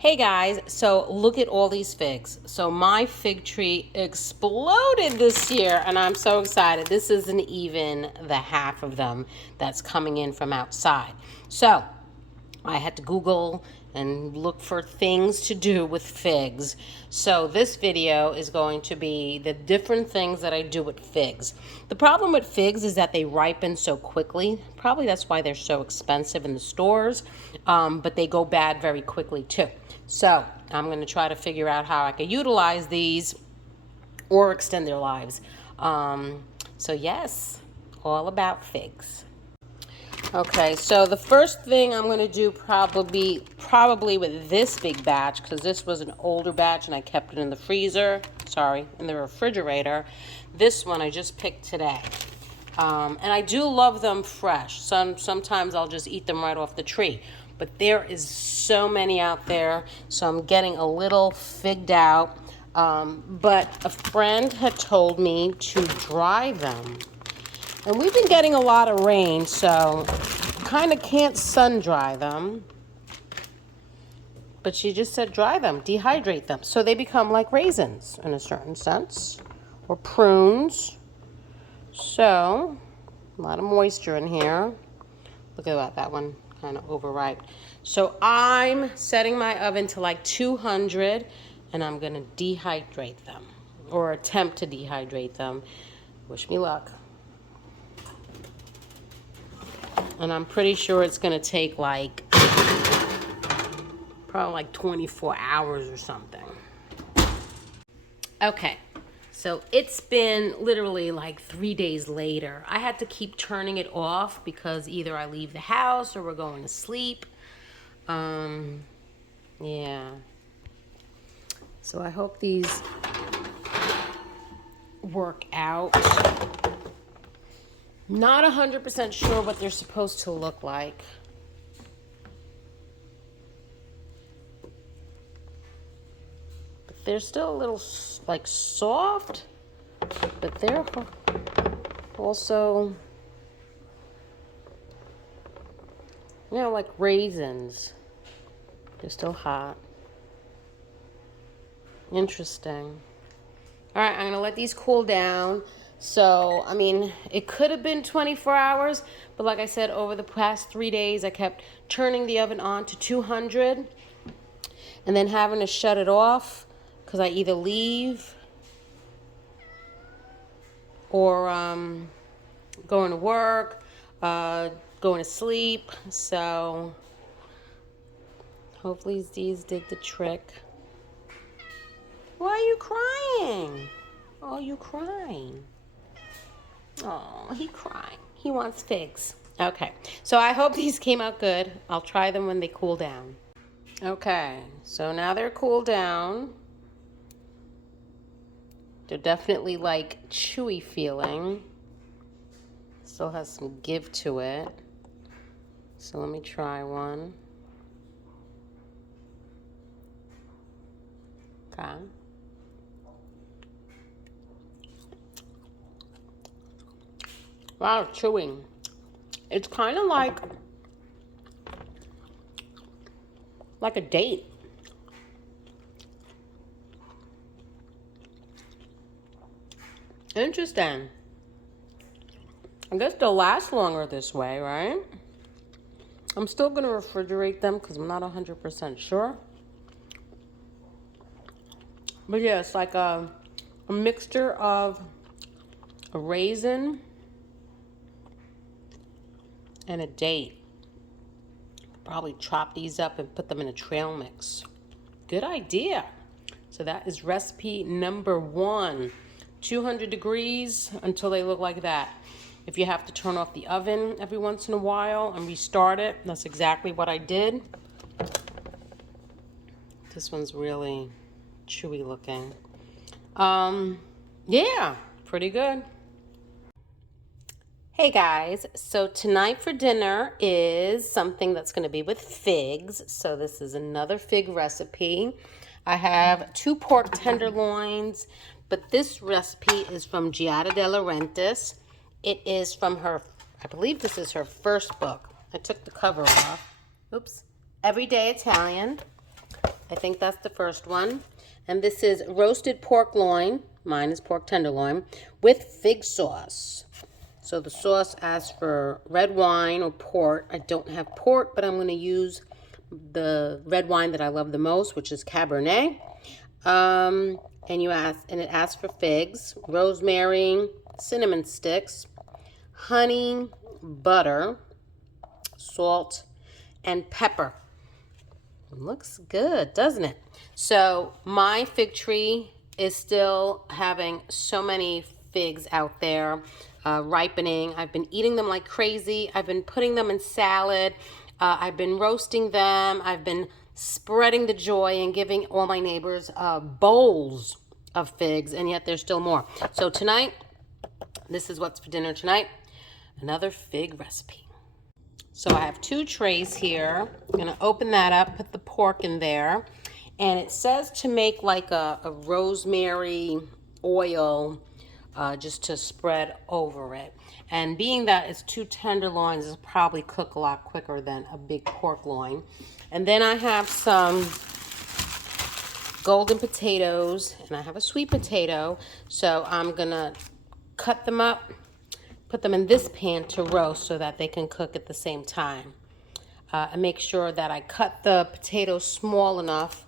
Hey guys, so look at all these figs. So my fig tree exploded this year and I'm so excited. This isn't even the half of them that's coming in from outside. So I had to Google and look for things to do with figs. So this video is going to be the different things that I do with figs. The problem with figs is that they ripen so quickly. Probably that's why they're so expensive in the stores, but they go bad very quickly too. So I'm going to try to figure out how I can utilize these or extend their lives. So yes, all about figs. Okay, so the first thing I'm going to do probably with this big batch, because this was an older batch and I kept it in the freezer, in the refrigerator. This one I just picked today. And I do love them fresh. Sometimes I'll just eat them right off the tree. But there is so many out there, so I'm getting a little figged out. But a friend had told me to dry them. And we've been getting a lot of rain, so kind of can't sun dry them. But she just said dry them, dehydrate them. So they become like raisins in a certain sense, or prunes. So, a lot of moisture in here. Look at that one kind of overripe. So I'm setting my oven to like 200 and I'm going to dehydrate them, or attempt to dehydrate them. Wish me luck. And I'm pretty sure it's going to take probably like 24 hours or something. Okay, so it's been literally like 3 days later. I had to keep turning it off because either I leave the house or we're going to sleep. Yeah. So I hope these work out. Not 100% sure what they're supposed to look like. But they're still a little like soft, but they're also, like raisins. They're still hot. Interesting. All right, I'm gonna let these cool down. So, I mean, it could have been 24 hours, but like I said, over the past 3 days, I kept turning the oven on to 200 and then having to shut it off because I either leave or going to work, going to sleep. So, hopefully these did the trick. Why are you crying? Oh, you crying. Oh, he crying. He wants figs. Okay, so I hope these came out good. I'll try them when they cool down. Okay, so now they're cooled down. They're definitely like chewy feeling. Still has some give to it. So let me try one. Okay. Wow, chewing. It's kind of like a date. Interesting. I guess they'll last longer this way, right? I'm still going to refrigerate them because I'm not 100% sure. But yeah, it's like a mixture of a raisin and a date. Probably chop these up and put them in a trail mix. Good idea. So that is recipe number 1. 200 degrees until they look like that. If you have to turn off the oven every once in a while and restart it, that's exactly what I did. This one's really chewy looking. Yeah, pretty good. Hey guys, so tonight for dinner is something that's going to be with figs. So this is another fig recipe. I have 2 pork tenderloins, but this recipe is from Giada De Laurentiis. It is from her, I believe this is her first book. I took the cover off. Oops. Everyday Italian. I think that's the first one. And this is roasted pork loin. Mine is pork tenderloin with fig sauce. So the sauce asks for red wine or port. I don't have port, but I'm going to use the red wine that I love the most, which is Cabernet. And it asks for figs, rosemary, cinnamon sticks, honey, butter, salt, and pepper. It looks good, doesn't it? So my fig tree is still having so many figs out there, ripening. I've been eating them like crazy. I've been putting them in salad. I've been roasting them. I've been spreading the joy and giving all my neighbors bowls of figs, and yet there's still more. So tonight, this is what's for dinner tonight. Another fig recipe. So I have 2 trays here. I'm going to open that up, put the pork in there. And it says to make like a rosemary oil just to spread over it. And being that it's 2 tenderloins, it'll probably cook a lot quicker than a big pork loin. And then I have some golden potatoes, and I have a sweet potato. So I'm going to cut them up, put them in this pan to roast so that they can cook at the same time. And make sure that I cut the potatoes small enough,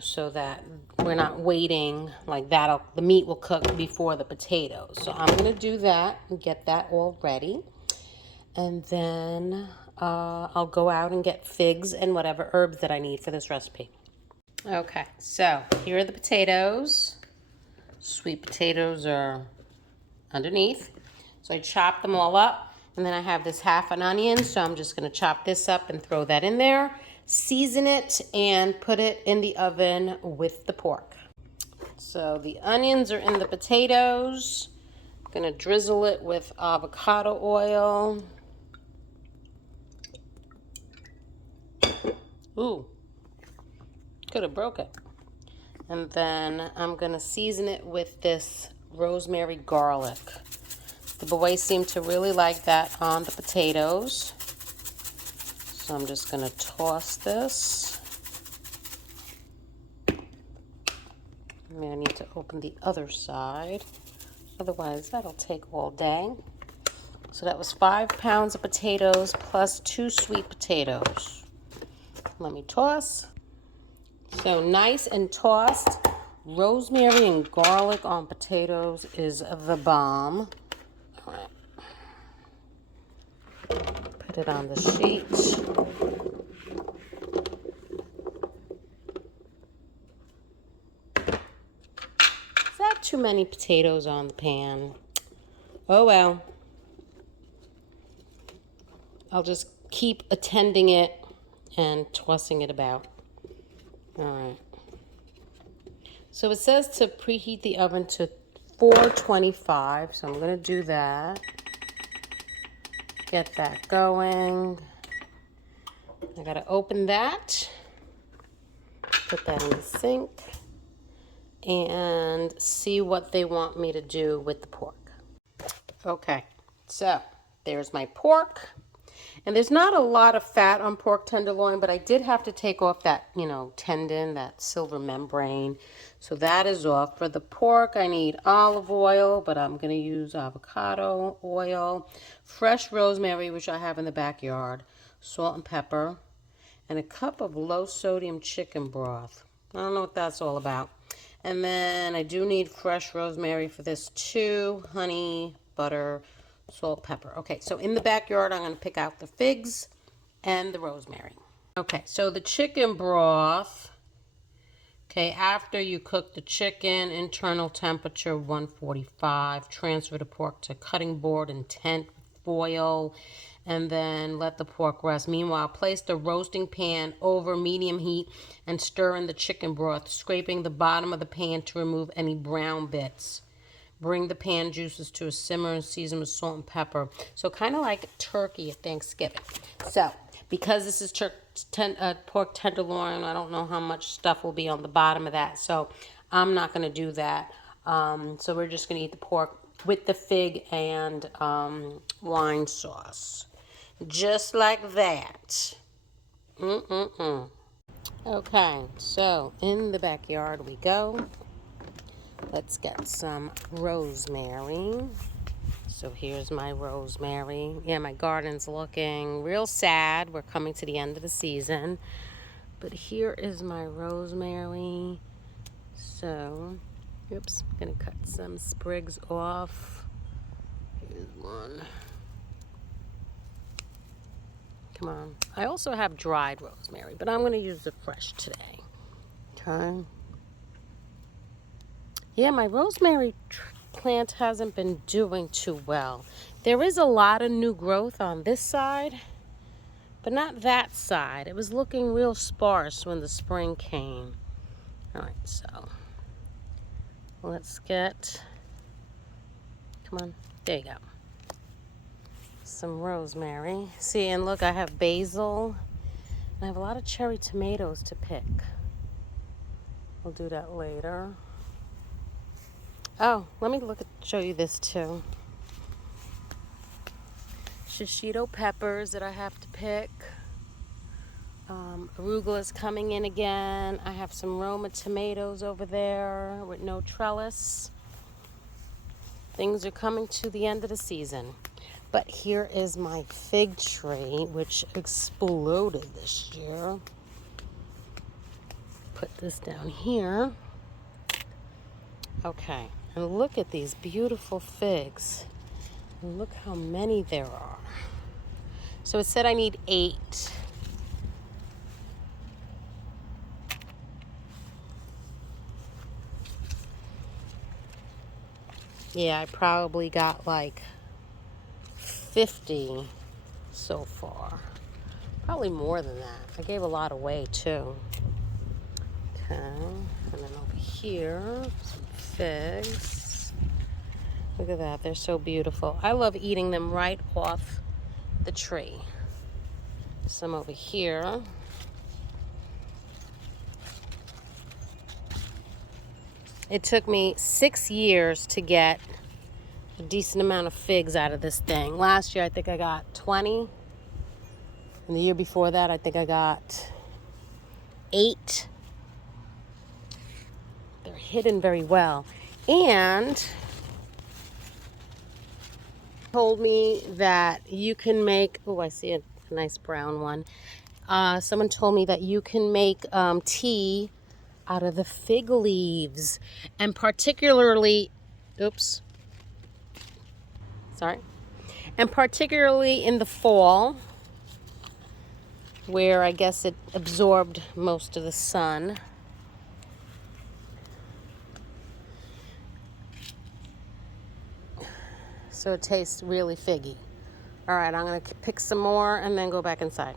so that we're not waiting like that. The meat will cook before the potatoes. So I'm going to do that and get that all ready. And then I'll go out and get figs and whatever herbs that I need for this recipe. Okay, so here are the potatoes. Sweet potatoes are underneath. So I chop them all up. And then I have this half an onion. So I'm just going to chop this up and throw that in there. Season it and put it in the oven with the pork. So the onions are in the potatoes. I'm going to drizzle it with avocado oil. Ooh, could have broke it. And then I'm going to season it with this rosemary garlic. The boys seem to really like that on the potatoes. So I'm just going to toss this. Maybe I need to open the other side. Otherwise, that'll take all day. So that was 5 pounds of potatoes plus 2 sweet potatoes. Let me toss. So nice and tossed. Rosemary and garlic on potatoes is the bomb. All right. Put it on the sheet. Is that too many potatoes on the pan? Oh well. I'll just keep attending it and tossing it about. All right. So it says to preheat the oven to 425. So I'm going to do that. Get that going. I got to open that. Put that in the sink. And see what they want me to do with the pork. Okay. So there's my pork. And there's not a lot of fat on pork tenderloin, but I did have to take off that, tendon, that silver membrane. So that is off. For the pork, I need olive oil, but I'm going to use avocado oil, fresh rosemary, which I have in the backyard, salt and pepper, and a cup of low-sodium chicken broth. I don't know what that's all about. And then I do need fresh rosemary for this too, honey, butter, salt, pepper. Okay, so in the backyard, I'm going to pick out the figs and the rosemary. Okay, so the chicken broth, okay, after you cook the chicken, internal temperature 145, transfer the pork to cutting board and tent foil, and then let the pork rest. Meanwhile, place the roasting pan over medium heat and stir in the chicken broth, scraping the bottom of the pan to remove any brown bits. Bring the pan juices to a simmer and season with salt and pepper. So kind of like turkey at Thanksgiving. So because this is pork tenderloin, I don't know how much stuff will be on the bottom of that. So I'm not going to do that. So we're just going to eat the pork with the fig and wine sauce. Just like that. Okay, so in the backyard we go. Let's get some rosemary. So here's my rosemary. Yeah, my garden's looking real sad. We're coming to the end of the season. But here is my rosemary. So, oops, I'm gonna cut some sprigs off. Here's one. Come on. I also have dried rosemary, but I'm gonna use the fresh today. Okay. Yeah, my rosemary plant hasn't been doing too well. There is a lot of new growth on this side, but not that side. It was looking real sparse when the spring came. All right, so let's get, come on, there you go. Some rosemary. See, and look, I have basil. I have a lot of cherry tomatoes to pick. We'll do that later. Oh, let me show you this too. Shishito peppers that I have to pick. Arugula is coming in again. I have some Roma tomatoes over there with no trellis. Things are coming to the end of the season. But here is my fig tree, which exploded this year. Put this down here. Okay, and look at these beautiful figs. And look how many there are. So it said I need 8. Yeah, I probably got like 50 so far. Probably more than that. I gave a lot away too. Okay, and then over here, some figs. Look at that, they're so beautiful. I love eating them right off the tree. Some over here. It took me 6 years to get a decent amount of figs out of this thing. Last year, I think I got 20. And the year before that, I think I got 8. They're hidden very well. And told me that you can make, oh, I see a nice brown one. Someone told me that you can make tea out of the fig leaves, and particularly, oops, sorry, and particularly in the fall, where I guess it absorbed most of the sun. So it tastes really figgy. All right, I'm gonna pick some more and then go back inside.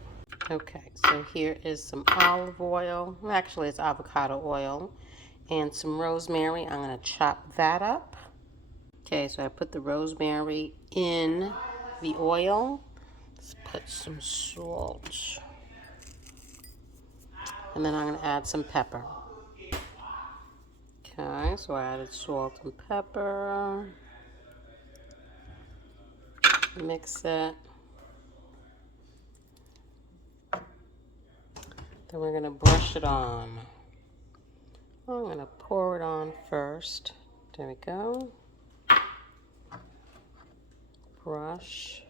Okay, so here is some olive oil. Well, actually, it's avocado oil and some rosemary. I'm gonna chop that up. Okay, so I put the rosemary in the oil. Let's put some salt. And then I'm gonna add some pepper. Okay, so I added salt and pepper. Mix it. Then we're gonna brush it on. I'm gonna pour it on first. There we go. Brush.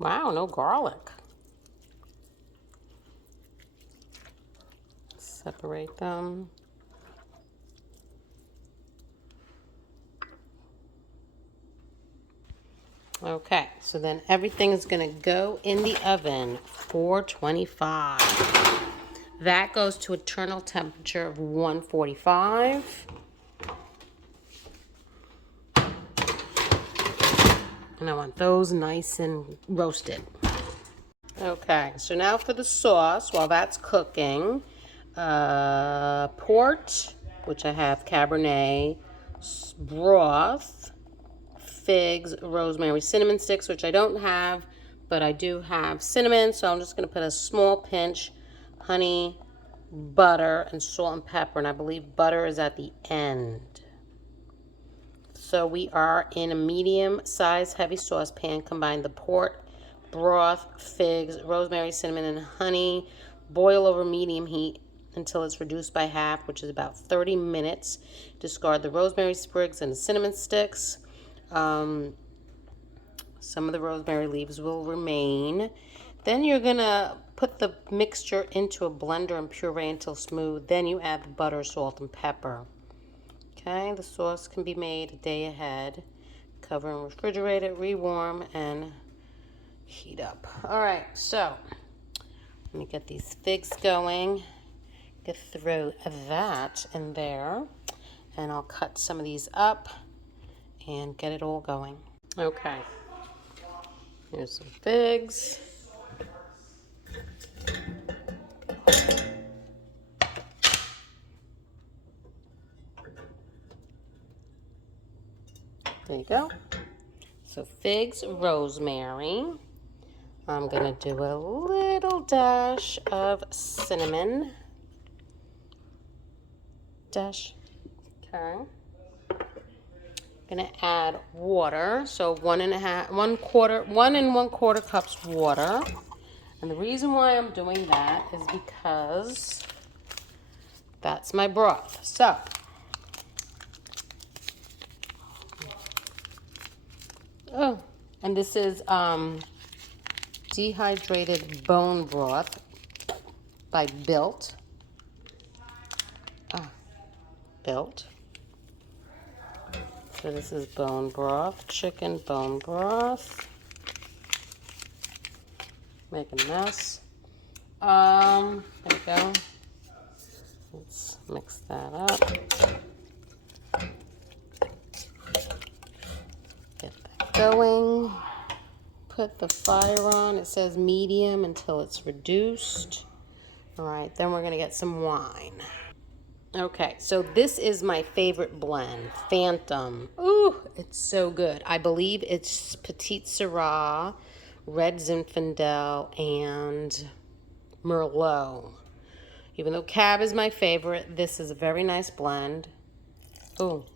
Wow, no garlic. Separate them. Okay, so then everything is gonna go in the oven, 425. That goes to internal temperature of 145. And I want those nice and roasted. Okay, so now for the sauce, while that's cooking, port, which I have Cabernet, broth, figs, rosemary, cinnamon sticks, which I don't have, but I do have cinnamon, so I'm just going to put a small pinch, honey, butter, and salt and pepper, and I believe butter is at the end. So we are in a medium-sized heavy saucepan. Combine the pork, broth, figs, rosemary, cinnamon, and honey. Boil over medium heat until it's reduced by half, which is about 30 minutes. Discard the rosemary sprigs and the cinnamon sticks. Some of the rosemary leaves will remain. Then you're gonna put the mixture into a blender and puree until smooth. Then you add the butter, salt, and pepper. Okay, the sauce can be made a day ahead. Cover and refrigerate it, rewarm, and heat up. All right, so let me get these figs going. Get through that in there, and I'll cut some of these up and get it all going. Okay, here's some figs. There you go. So figs, rosemary. I'm gonna do a little dash of cinnamon. Okay. Gonna add water. So 1 1/4 cups water. And the reason why I'm doing that is because that's my broth. So and this is dehydrated bone broth by Built. Built. So this is bone broth, chicken bone broth. Make a mess. There we go. Let's mix that up. Get that going. Put the fire on. It says medium until it's reduced. All right, then we're gonna get some wine. Okay, so this is my favorite blend, Phantom. Ooh, it's so good. I believe it's Petite Syrah, Red Zinfandel, and Merlot. Even though Cab is my favorite, this is a very nice blend. Ooh,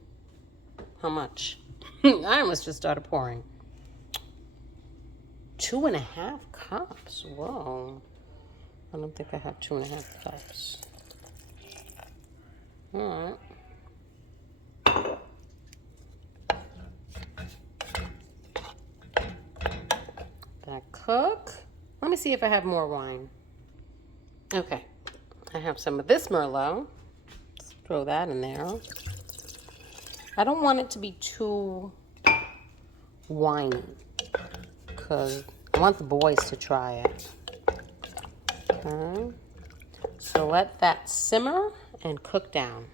how much? I almost just started pouring. 2.5 cups. Whoa. I don't think I have 2.5 cups. All right. That cook. Let me see if I have more wine. Okay. I have some of this Merlot. Let's throw that in there. I don't want it to be too winey because I want the boys to try it. Okay. So let that simmer and cook down.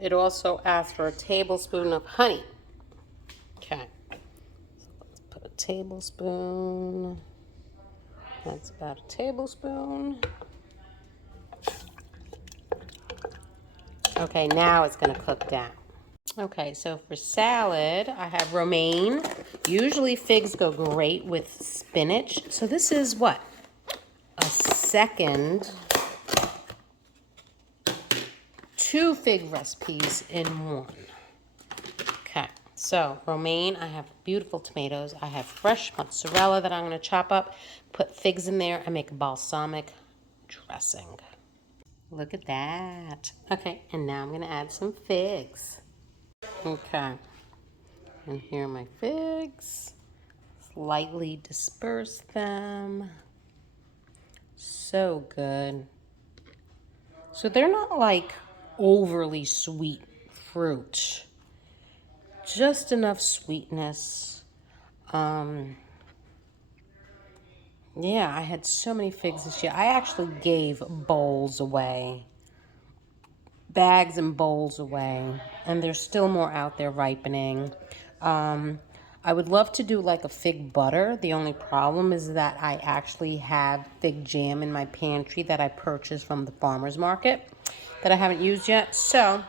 It also asks for a tablespoon of honey. Okay. So let's put a tablespoon. That's about a tablespoon. Okay, now it's going to cook down. Okay, so for salad, I have romaine. Usually figs go great with spinach. So this is what? A second 2 fig recipes in 1. Okay, so romaine, I have beautiful tomatoes. I have fresh mozzarella that I'm going to chop up, put figs in there, and make a balsamic dressing. Look at that. Okay, and now I'm going to add some figs. Okay, and here are my figs. Lightly disperse them. So good. So they're not like overly sweet fruit. Just enough sweetness. Yeah, I had so many figs this year. I actually gave bowls away. Bags and bowls away. And there's still more out there ripening. I would love to do like a fig butter. The only problem is that I actually have fig jam in my pantry that I purchased from the farmer's market that I haven't used yet. So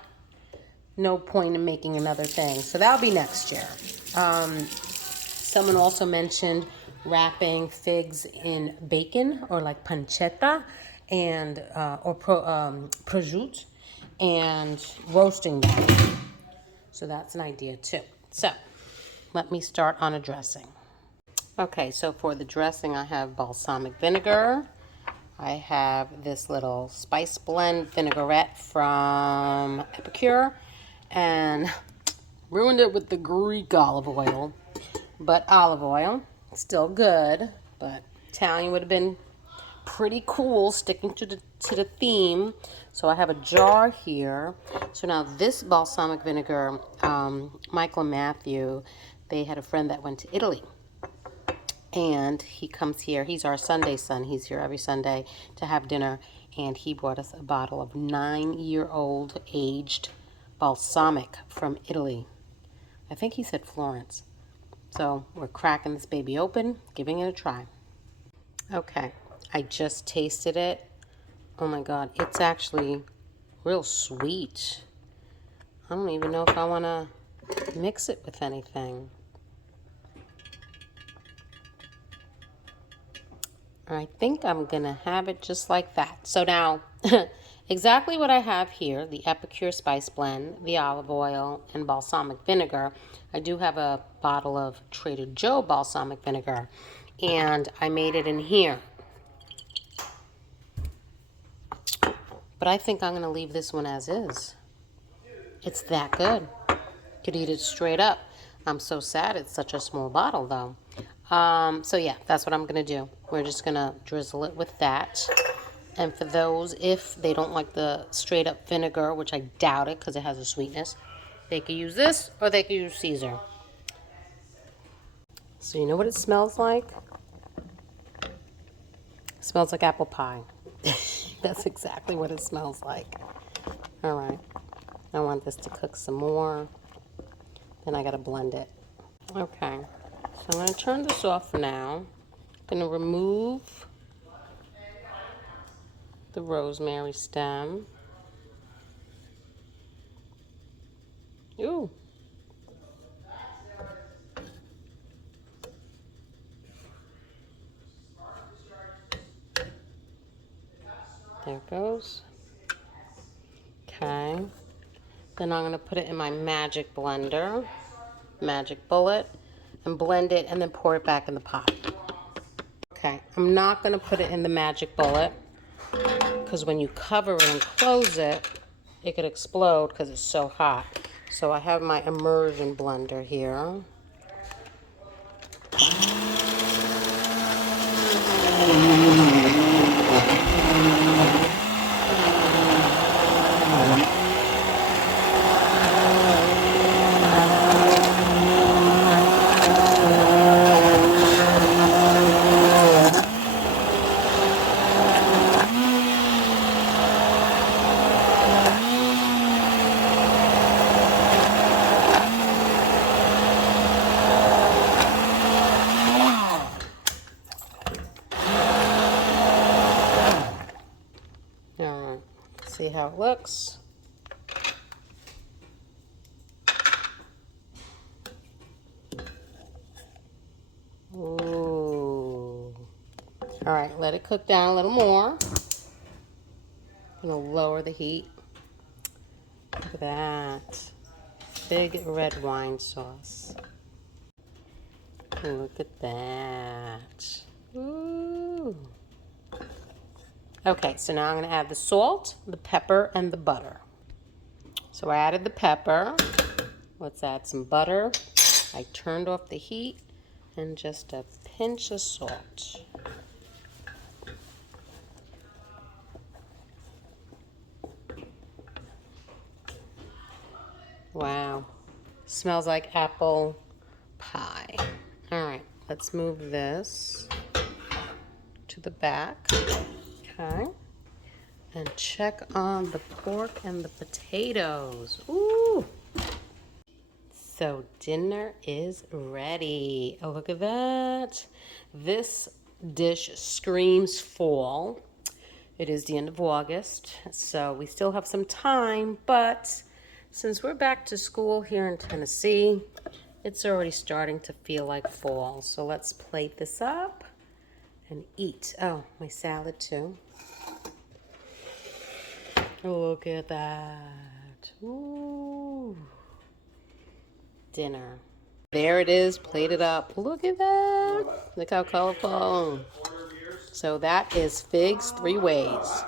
no point in making another thing. So that'll be next year. Someone also mentioned wrapping figs in bacon or like pancetta and or prosciutto and roasting them. So that's an idea too. So let me start on a dressing. Okay, so for the dressing, I have balsamic vinegar. I have this little spice blend vinaigrette from Epicure, and ruined it with the Greek olive oil. But olive oil, still good, but Italian would have been pretty cool, sticking to the theme. So I have a jar here. So now this balsamic vinegar, Michael and Matthew, they had a friend that went to Italy. And he comes here. He's our Sunday son. He's here every Sunday to have dinner. And he brought us a bottle of 9-year-old aged balsamic from Italy. I think he said Florence. So we're cracking this baby open, giving it a try. Okay, I just tasted it. Oh my God, it's actually real sweet. I don't even know if I want to mix it with anything. I think I'm going to have it just like that. So now, exactly what I have here, the Epicure Spice Blend, the olive oil, and balsamic vinegar. I do have a bottle of Trader Joe balsamic vinegar, and I made it in here. But I think I'm going to leave this one as is. It's that good. Could eat it straight up. I'm so sad it's such a small bottle, though. So yeah, that's what I'm going to do. We're just going to drizzle it with that. And for those, if they don't like the straight up vinegar, which I doubt it because it has a sweetness, they could use this or they could use Caesar. So you know what it smells like? It smells like apple pie. That's exactly what it smells like. All right. I want this to cook some more. Then I got to blend it. Okay. So I'm going to turn this off for now. I'm going to remove the rosemary stem. Ooh. There it goes. Okay. Then I'm going to put it in my magic blender, magic bullet, and blend it and then pour it back in the pot. Okay, I'm not going to put it in the magic bullet because when you cover it and close it, it could explode because it's so hot. So I have my immersion blender here. Alright, see how it looks. Ooh. Alright, let it cook down a little more. I'm going to lower the heat. Look at that. Big red wine sauce. Look at that. Ooh. Okay, so now I'm going to add the salt, the pepper, and the butter. So I added the pepper. Let's add some butter. I turned off the heat and just a pinch of salt. Wow, smells like apple pie. All right, let's move this to the back. Okay. And check on the pork and the potatoes. Ooh. So dinner is ready. Oh, look at that. This dish screams fall. It is the end of August, so we still have some time, but since we're back to school here in Tennessee, it's already starting to feel like fall. So let's plate this up and eat. Oh, my salad too. Look at that. Ooh. dinner. There it is, plated up. Look at that. Look how colorful. So that is figs 3 ways.